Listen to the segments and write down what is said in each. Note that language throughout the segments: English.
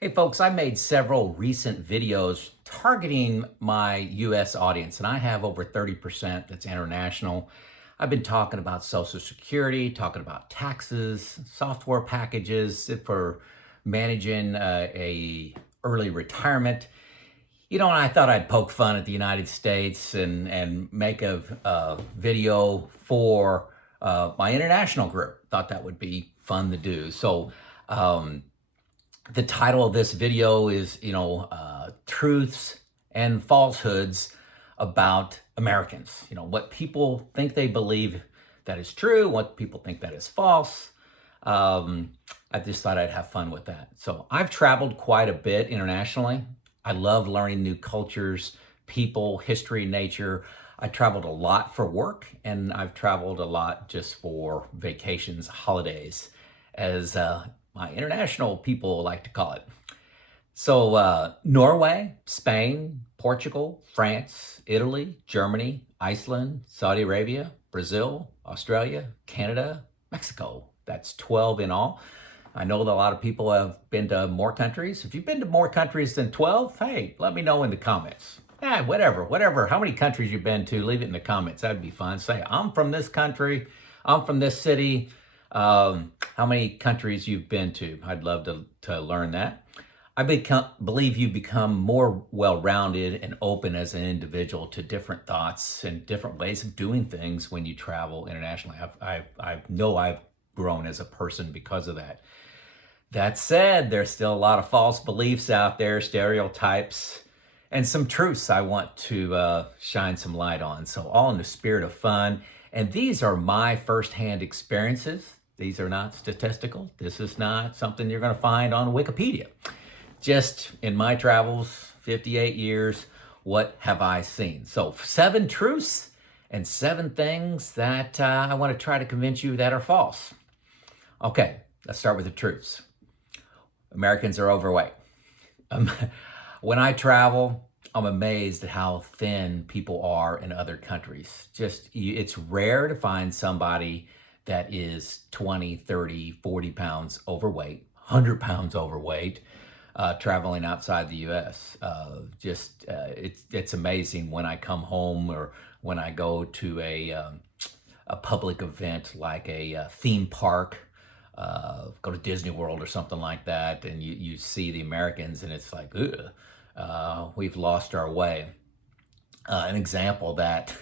Hey folks, I made several recent videos targeting my US audience, and I have over 30% that's international. I've been talking about Social Security, talking about taxes, software packages for managing a early retirement. And I thought I'd poke fun at the United States and make a video for my international group. Thought that would be fun to do. Um, the title of this video is, truths and falsehoods about Americans. What people think they believe that is true, what people think that is false. Um, I just thought I'd have fun with that. So I've traveled quite a bit internationally. I love learning new cultures, people, history, nature. I traveled a lot for work, and I've traveled a lot just for vacations, holidays, as my international people like to call it. So, Norway, Spain, Portugal, France, Italy, Germany, Iceland, Saudi Arabia, Brazil, Australia, Canada, Mexico. That's 12 in all. I know that a lot of people have been to more countries. If you've been to more countries than 12, hey, let me know in the comments. Yeah, whatever. How many countries you've been to, leave it in the comments. That'd be fun. Say, I'm from this country, I'm from this city. How many countries you've been to. I'd love to learn that. Believe you become more well-rounded and open as an individual to different thoughts and different ways of doing things when you travel internationally. I know I've grown as a person because of that. That said, there's still a lot of false beliefs out there, stereotypes, and some truths I want to shine some light on. So, all in the spirit of fun. And these are my firsthand experiences. These are not statistical. This is not something you're going to find on Wikipedia. Just in my travels, 58 years, what have I seen? So, 7 truths and 7 things that I want to try to convince you that are false. Okay, let's start with the truths. Americans are overweight. Um, when I travel, I'm amazed at how thin people are in other countries. It's rare to find somebody that is 20, 30, 40 pounds overweight, 100 pounds overweight, traveling outside the US. It's amazing when I come home or when I go to a public event like a theme park, go to Disney World or something like that, and you see the Americans, and it's like, ugh, we've lost our way. An example that,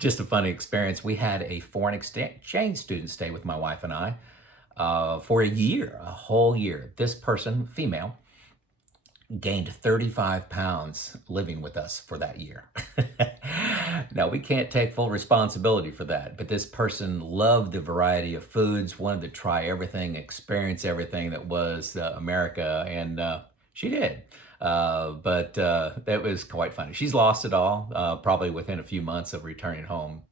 just a funny experience, we had a foreign exchange student stay with my wife and I for a whole year. This person, female, gained 35 pounds living with us for that year. Now, we can't take full responsibility for that, but this person loved the variety of foods, wanted to try everything, experience everything that was America, and she did. But that was quite funny. She's lost it all, probably within a few months of returning home.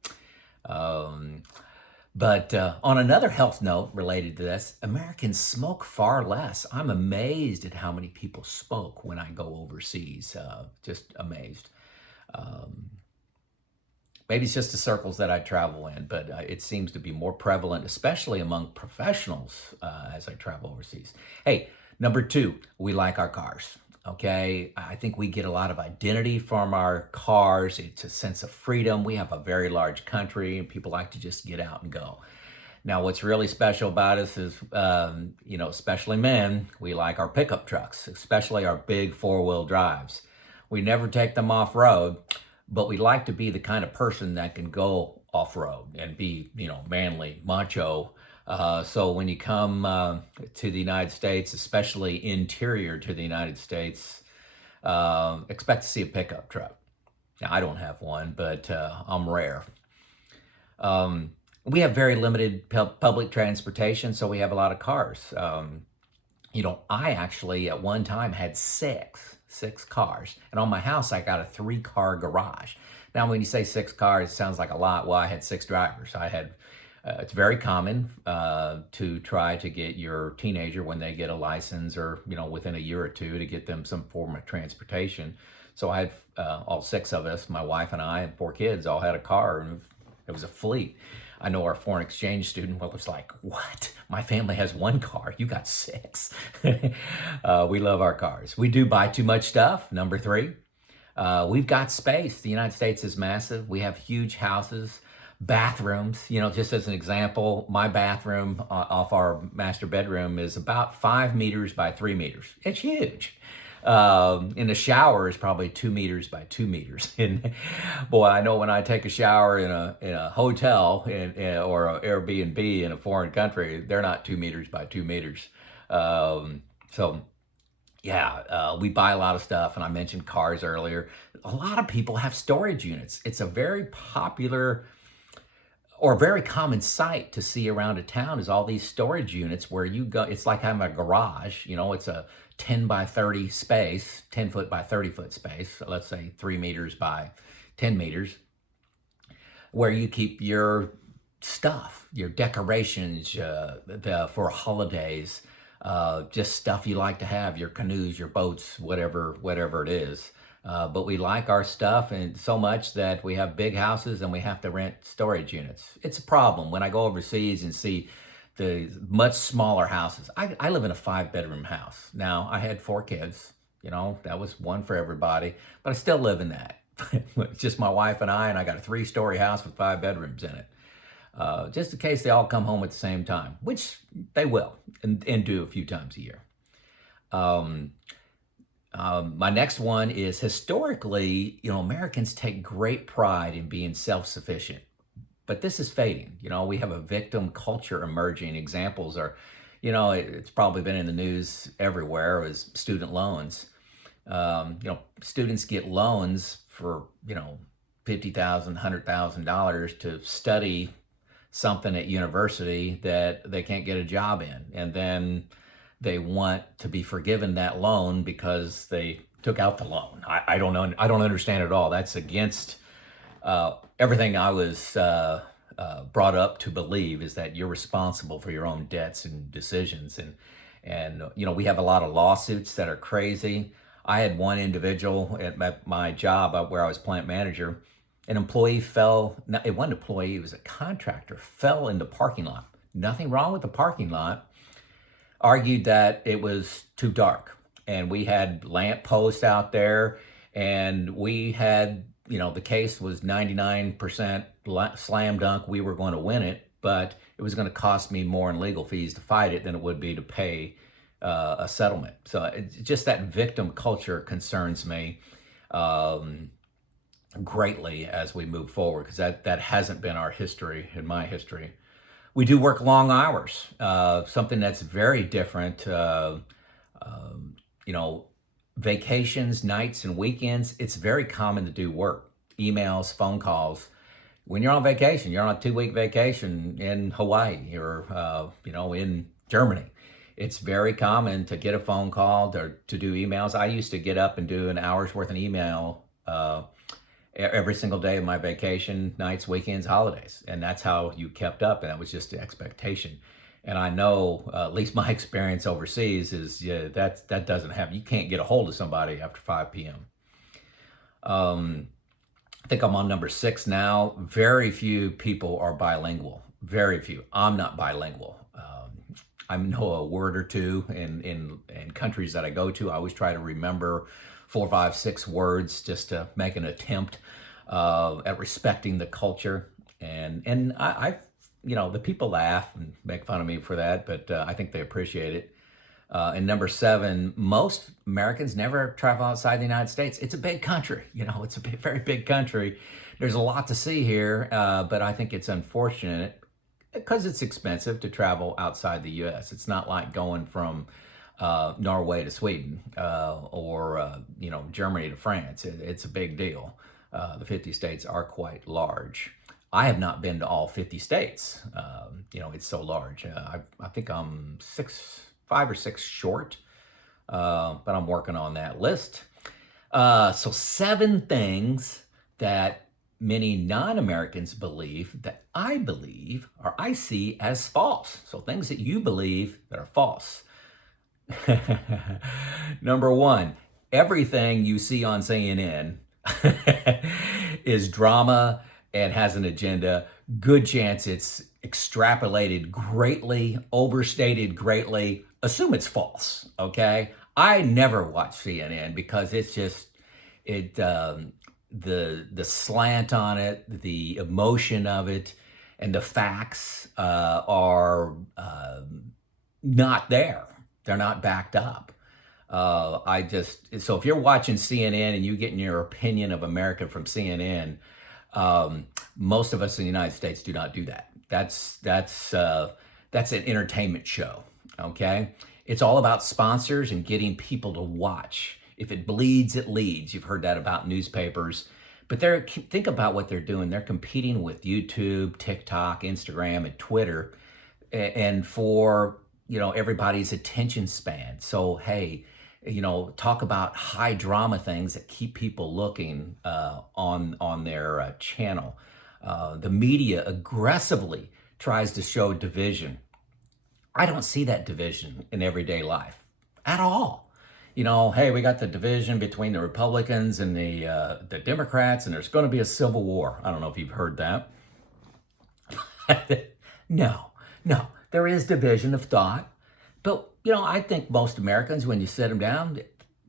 Um, but on another health note related to this, Americans smoke far less. I'm amazed at how many people smoke when I go overseas. Just amazed. Um, Maybe it's just the circles that I travel in, but it seems to be more prevalent, especially among professionals as I travel overseas. Hey, number 2, we like our cars. Okay, I think we get a lot of identity from our cars. It's a sense of freedom. We have a very large country, and people like to just get out and go. Now, what's really special about us is, especially men, we like our pickup trucks, especially our big 4-wheel drives. We never take them off road, but we like to be the kind of person that can go off road and be, manly, macho. So when you come to the United States, especially interior to the United States, expect to see a pickup truck. Now, I don't have one, but I'm rare. We have very limited public transportation, so we have a lot of cars. I actually at one time had six cars, and on my house I got a 3-car garage. Now, when you say 6 cars, it sounds like a lot. Well, I had 6 drivers. It's very common to try to get your teenager when they get a license, or within a year or two, to get them some form of transportation. So I had all 6 of us, my wife and I and 4 kids, all had a car, and it was a fleet. I know our foreign exchange student was like, what? My family has one car. You got six. We love our cars. We do buy too much stuff. Number three, we've got space. The United States is massive. We have huge houses, bathrooms. Just as an example, my bathroom off our master bedroom is about 5 meters by 3 meters. It's huge. And the shower is probably 2 meters by 2 meters. And boy, I know when I take a shower in a hotel or an Airbnb in a foreign country, they're not 2 meters by 2 meters. So yeah, we buy a lot of stuff, and I mentioned cars earlier. A lot of people have storage units. It's a very popular or very common sight to see around a town is all these storage units where you go. It's like having a garage. It's a 10 by 30 space, 10 foot by 30 foot space. So let's say 3 meters by 10 meters, where you keep your stuff, your decorations for holidays, just stuff you like to have, your canoes, your boats, whatever it is. But we like our stuff and so much that we have big houses and we have to rent storage units. It's a problem when I go overseas and see the much smaller houses. I live in a 5-bedroom house. Now, I had 4 kids, that was one for everybody, but I still live in that. It's just my wife and I got a 3-story house with 5 bedrooms in it. Just in case they all come home at the same time, which they will and do a few times a year. My next one is historically, Americans take great pride in being self-sufficient, but this is fading. We have a victim culture emerging. Examples are, it's probably been in the news everywhere, is student loans. Students get loans for, $50,000, $100,000 to study something at university that they can't get a job in. And then they want to be forgiven that loan because they took out the loan. I don't know. I don't understand it at all. That's against everything I was brought up to believe, is that you're responsible for your own debts and decisions. And we have a lot of lawsuits that are crazy. I had one individual at my job where I was plant manager. An employee fell. It wasn't an employee. It was a contractor. Fell in the parking lot. Nothing wrong with the parking lot. Argued that it was too dark, and we had lamp posts out there, and we had, the case was 99% slam dunk. We were going to win it, but it was going to cost me more in legal fees to fight it than it would be to pay a settlement. So it's just that victim culture concerns me greatly as we move forward, because that hasn't been our history, in my history. We do work long hours, something that's very different. Vacations, nights and weekends, it's very common to do work, emails, phone calls. When you're on vacation, you're on a 2-week vacation in Hawaii or, in Germany. It's very common to get a phone call, to do emails. I used to get up and do an hour's worth of email every single day of my vacation, nights, weekends, holidays. And that's how you kept up. And that was just the expectation. And I know, at least my experience overseas is that doesn't happen. You can't get a hold of somebody after 5 p.m. I think I'm on number 6 now. Very few people are bilingual. Very few. I'm not bilingual. I know a word or two in countries that I go to. I always try to remember 4, 5, 6 words just to make an attempt at respecting the culture. And I the people laugh and make fun of me for that, but I think they appreciate it. And number 7, most Americans never travel outside the United States. It's a big country. It's a very big country. There's a lot to see here, but I think it's unfortunate because it's expensive to travel outside the U.S. It's not like going from Norway to Sweden or Germany to France. It's a big deal. The 50 states are quite large. I have not been to all 50 states. It's so large. I think I'm 5 or 6 short, but I'm working on that list. So 7 things that many non-Americans believe that I believe or I see as false. So things that you believe that are false. Number 1, everything you see on CNN is drama and has an agenda. good chance it's extrapolated greatly, overstated greatly. Assume it's false, okay? I never watch CNN because it's just it the slant on it, the emotion of it, and the facts are not there. They're not backed up. So if you're watching CNN and you're getting your opinion of America from CNN, most of us in the United States do not do that. That's an entertainment show. Okay, it's all about sponsors and getting people to watch. If it bleeds, it leads. You've heard that about newspapers, but think about what they're doing. They're competing with YouTube, TikTok, Instagram, and Twitter, and for everybody's attention span. So hey, talk about high drama things that keep people looking on their channel. The media aggressively tries to show division. I don't see that division in everyday life at all. Hey, we got the division between the Republicans and the Democrats, and there's going to be a civil war. I don't know if you've heard that. No, there is division of thought. But, I think most Americans, when you sit them down,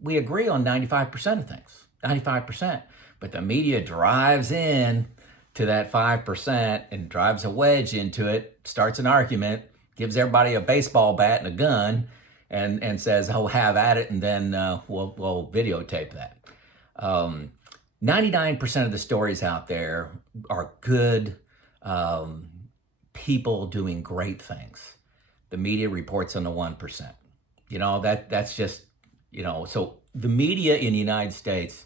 we agree on 95% of things, 95%. But the media drives in to that 5% and drives a wedge into it, starts an argument, gives everybody a baseball bat and a gun, and says, oh, have at it, and then we'll videotape that. 99% of the stories out there are good people doing great things. The media reports on the 1%. That's just, so the media in the United States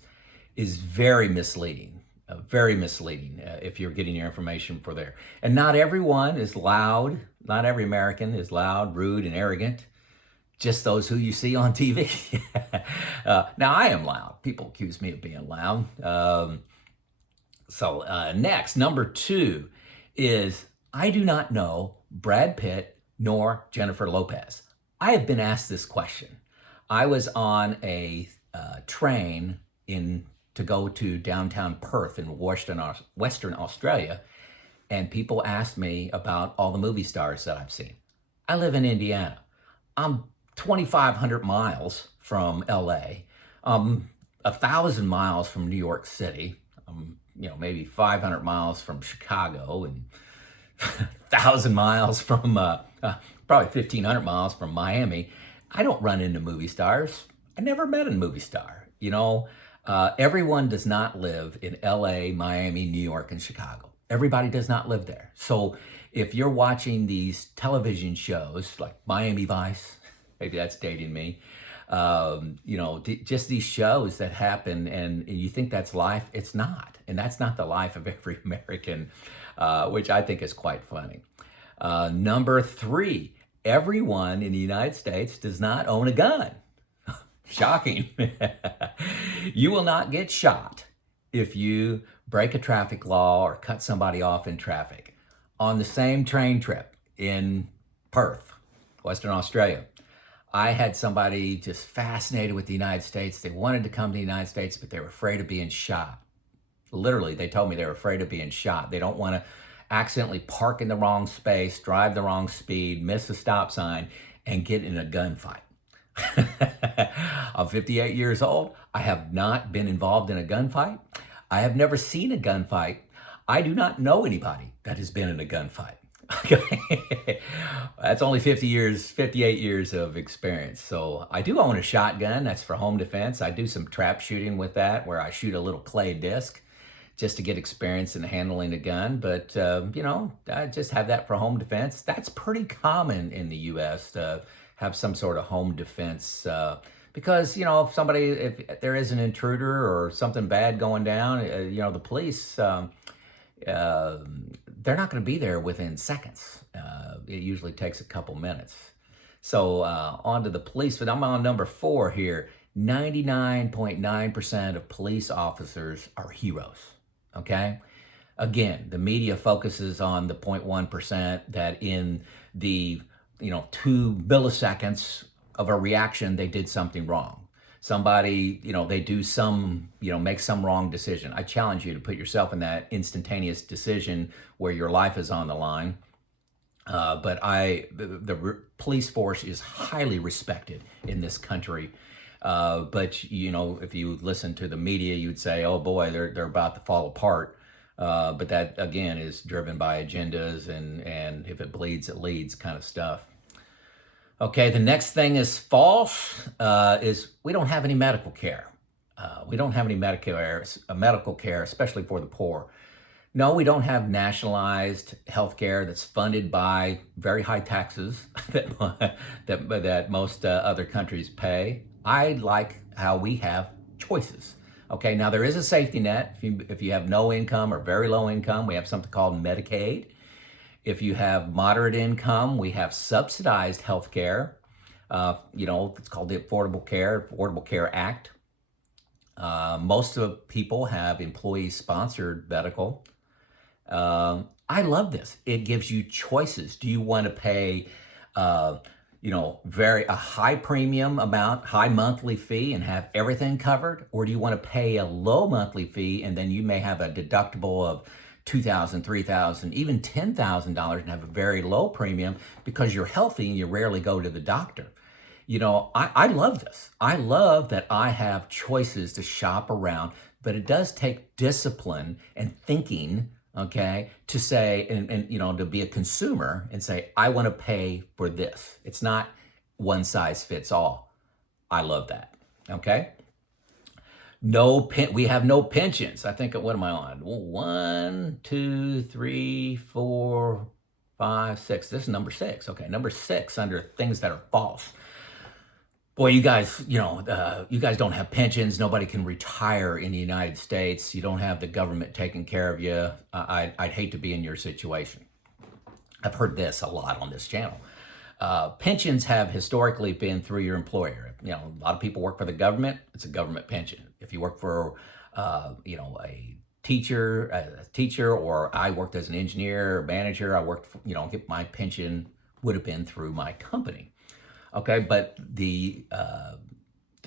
is very misleading, if you're getting your information for there. And not everyone is loud. Not every American is loud, rude, and arrogant. Just those who you see on TV. Now, I am loud. People accuse me of being loud. Next, number 2 is I do not know Brad Pitt nor Jennifer Lopez. I have been asked this question. I was on a train to go to downtown Perth in Western Australia, and people asked me about all the movie stars that I've seen. I live in Indiana. I'm 2,500 miles from LA. 1,000 miles from New York City. Maybe 500 miles from Chicago, and 1,000 miles from probably 1,500 miles from Miami. I don't run into movie stars. I never met a movie star. Everyone does not live in LA, Miami, New York, and Chicago. Everybody does not live there. So if you're watching these television shows like Miami Vice, maybe that's dating me, just these shows that happen and you think that's life, it's not. And that's not the life of every American, which I think is quite funny. Number 3, everyone in the United States does not own a gun. Shocking. You will not get shot if you break a traffic law or cut somebody off in traffic. On the same train trip in Perth, Western Australia, I had somebody just fascinated with the United States. They wanted to come to the United States, but they were afraid of being shot. Literally, they told me they were afraid of being shot. They don't want to accidentally park in the wrong space, drive the wrong speed, miss a stop sign, and get in a gunfight. I'm 58 years old. I have not been involved in a gunfight. I have never seen a gunfight. I do not know anybody that has been in a gunfight. Okay. That's only 58 years of experience. So I do own a shotgun. That's for home defense. I do some trap shooting with that, where I shoot a little clay disc just to get experience in handling a gun. But, I just have that for home defense. That's pretty common in the U.S. to have some sort of home defense because, if there is an intruder or something bad going down, the police, they're not going to be there within seconds. It usually takes a couple minutes. So on to the police, but I'm on number 4 here. 99.9% of police officers are heroes, okay? Again, the media focuses on the 0.1% that in the 2 milliseconds of a reaction, they did something wrong. somebody, they do some, make some wrong decision. I challenge you to put yourself in that instantaneous decision where your life is on the line. But the police force is highly respected in this country. But if you listen to the media, you'd say, "Oh boy, they're about to fall apart." But that again is driven by agendas and if it bleeds, it leads kind of stuff. Okay, the next thing is false. Is we don't have any medical care. We don't have any medical care, especially for the poor. No, we don't have nationalized health care that's funded by very high taxes that most other countries pay. I like how we have choices. Okay, now there is a safety net. If you have no income or very low income, we have something called Medicaid. If you have moderate income, we have subsidized health care. It's called the Affordable Care Act. Most of the people have employee-sponsored medical. I love this. It gives you choices. Do you want to pay, a high premium amount, high monthly fee and have everything covered? Or do you want to pay a low monthly fee and then you may have a deductible of $2,000, $3,000, even $10,000 and have a very low premium because you're healthy and you rarely go to the doctor? I love this. I love that I have choices to shop around, but it does take discipline and thinking, okay, to say, and to be a consumer and say, I want to pay for this. It's not one size fits all. I love that. Okay. We have no pensions. I think, what am I on? 1, 2, 3, 4, 5, 6. This is number 6. Okay. Number 6 under things that are false. Boy, you guys don't have pensions. Nobody can retire in the United States. You don't have the government taking care of you. I'd hate to be in your situation. I've heard this a lot on this channel. Pensions have historically been through your employer. A lot of people work for the government. It's a government pension. If you work for, a teacher, or I worked as an engineer or manager, I worked for, my pension would have been through my company. Okay, but the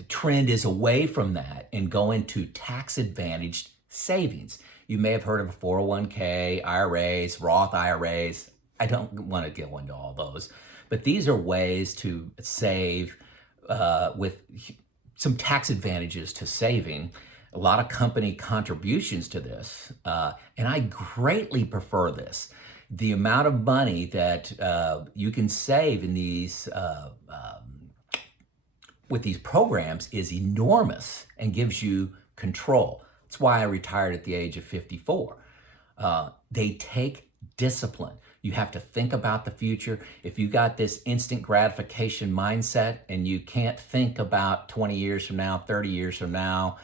trend is away from that and going to tax-advantaged savings. You may have heard of 401k, IRAs, Roth IRAs. I don't want to go into all those, but these are ways to save with some tax advantages to saving. A lot of company contributions to this, and I greatly prefer this. The amount of money that you can save in these with these programs is enormous and gives you control. That's why I retired at the age of 54. They take discipline. You have to think about the future. If you got this instant gratification mindset and you can't think about 20 years from now, 30 years from now,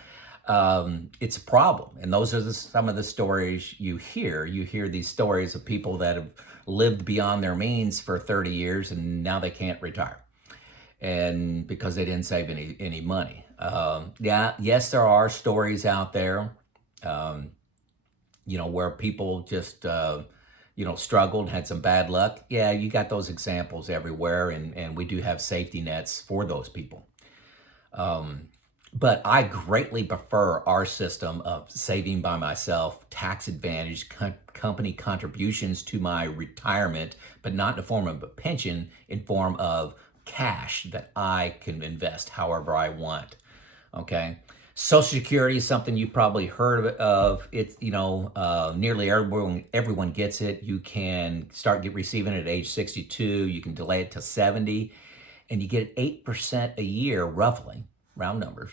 it's a problem. And those are some of the stories you hear. You hear these stories of people that have lived beyond their means for 30 years and now they can't retire. And because they didn't save any money. Yes, there are stories out there, where people just, struggled, had some bad luck. Yeah, you got those examples everywhere, and we do have safety nets for those people. But I greatly prefer our system of saving by myself, tax advantage, company contributions to my retirement, but not in the form of a pension, in form of cash that I can invest however I want. Okay. Social Security is something you probably heard of. It's, nearly everyone gets it. You can start receiving it at age 62. You can delay it to 70, and you get 8% a year, roughly, round numbers,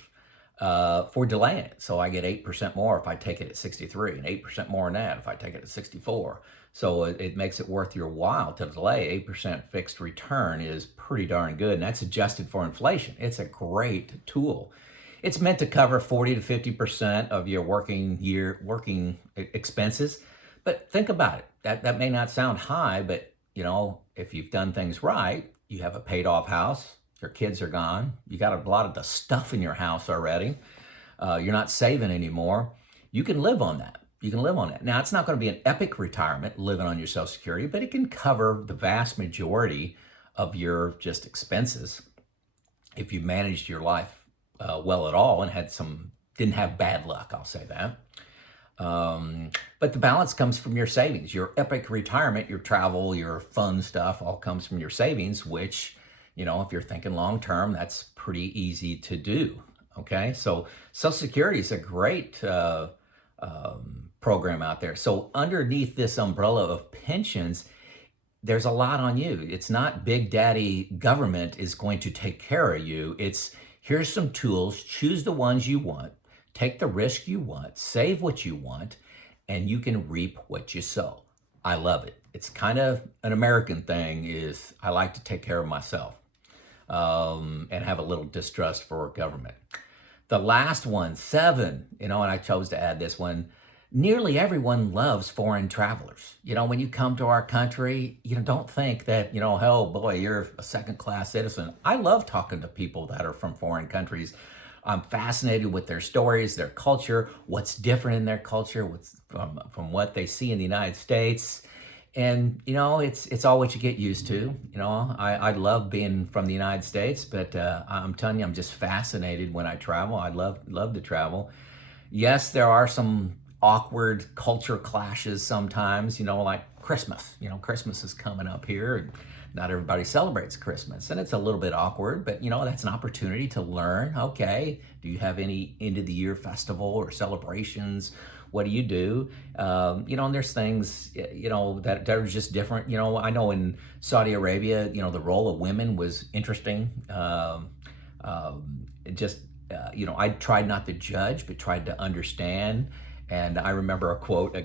for delaying it. So I get 8% more if I take it at 63, and 8% more than that if I take it at 64. So it makes it worth your while to delay. 8% fixed return is pretty darn good, and that's adjusted for inflation. It's a great tool. It's meant to cover 40 to 50% of your working expenses. But think about it. That may not sound high, but if you've done things right, you have a paid off house, your kids are gone, you got a lot of the stuff in your house already, you're not saving anymore, you can live on that. Now, it's not going to be an epic retirement living on your Social Security, but it can cover the vast majority of your just expenses if you managed your life well at all and didn't have bad luck, I'll say that. But the balance comes from your savings. Your epic retirement, your travel, your fun stuff all comes from your savings, which, if you're thinking long term, that's pretty easy to do. Okay, so Social Security is a great program out there. So underneath this umbrella of pensions, there's a lot on you. It's not big daddy government is going to take care of you. It's here's some tools, choose the ones you want, take the risk you want, save what you want, and you can reap what you sow. I love it. It's kind of an American thing is I like to take care of myself and have a little distrust for government. The last one, 7, and I chose to add this one. Nearly everyone loves foreign travelers. When you come to our country, don't think that, oh boy, you're a second-class citizen. I love talking to people that are from foreign countries. I'm fascinated with their stories, their culture, what's different in their culture, what's from what they see in the United States. And, it's all what you get used to. I love being from the United States, but I'm telling you, I'm just fascinated when I travel. I love to travel. Yes, there are some awkward culture clashes sometimes, like Christmas. Christmas is coming up here and not everybody celebrates Christmas and it's a little bit awkward, but that's an opportunity to learn. Okay, do you have any end of the year festival or celebrations? What do you do? And there's things, that are just different. I know in Saudi Arabia, the role of women was interesting. I tried not to judge, but tried to understand. And I remember a quote,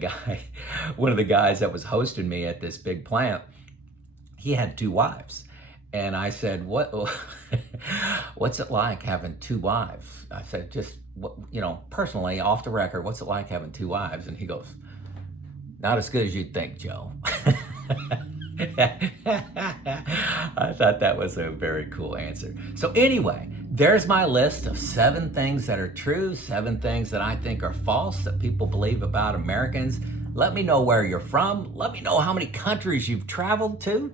one of the guys that was hosting me at this big plant, he had 2 wives. And I said, what's it like having 2 wives? I said, just, personally, off the record, what's it like having 2 wives? And he goes, not as good as you'd think, Joe. I thought that was a very cool answer. So anyway, there's my list of 7 things that are true, 7 things that I think are false that people believe about Americans. Let me know where you're from. Let me know how many countries you've traveled to.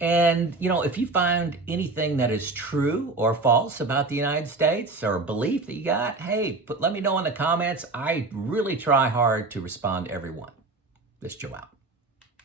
And, if you find anything that is true or false about the United States or a belief that you got, hey, let me know in the comments. I really try hard to respond to everyone. This is Joe out.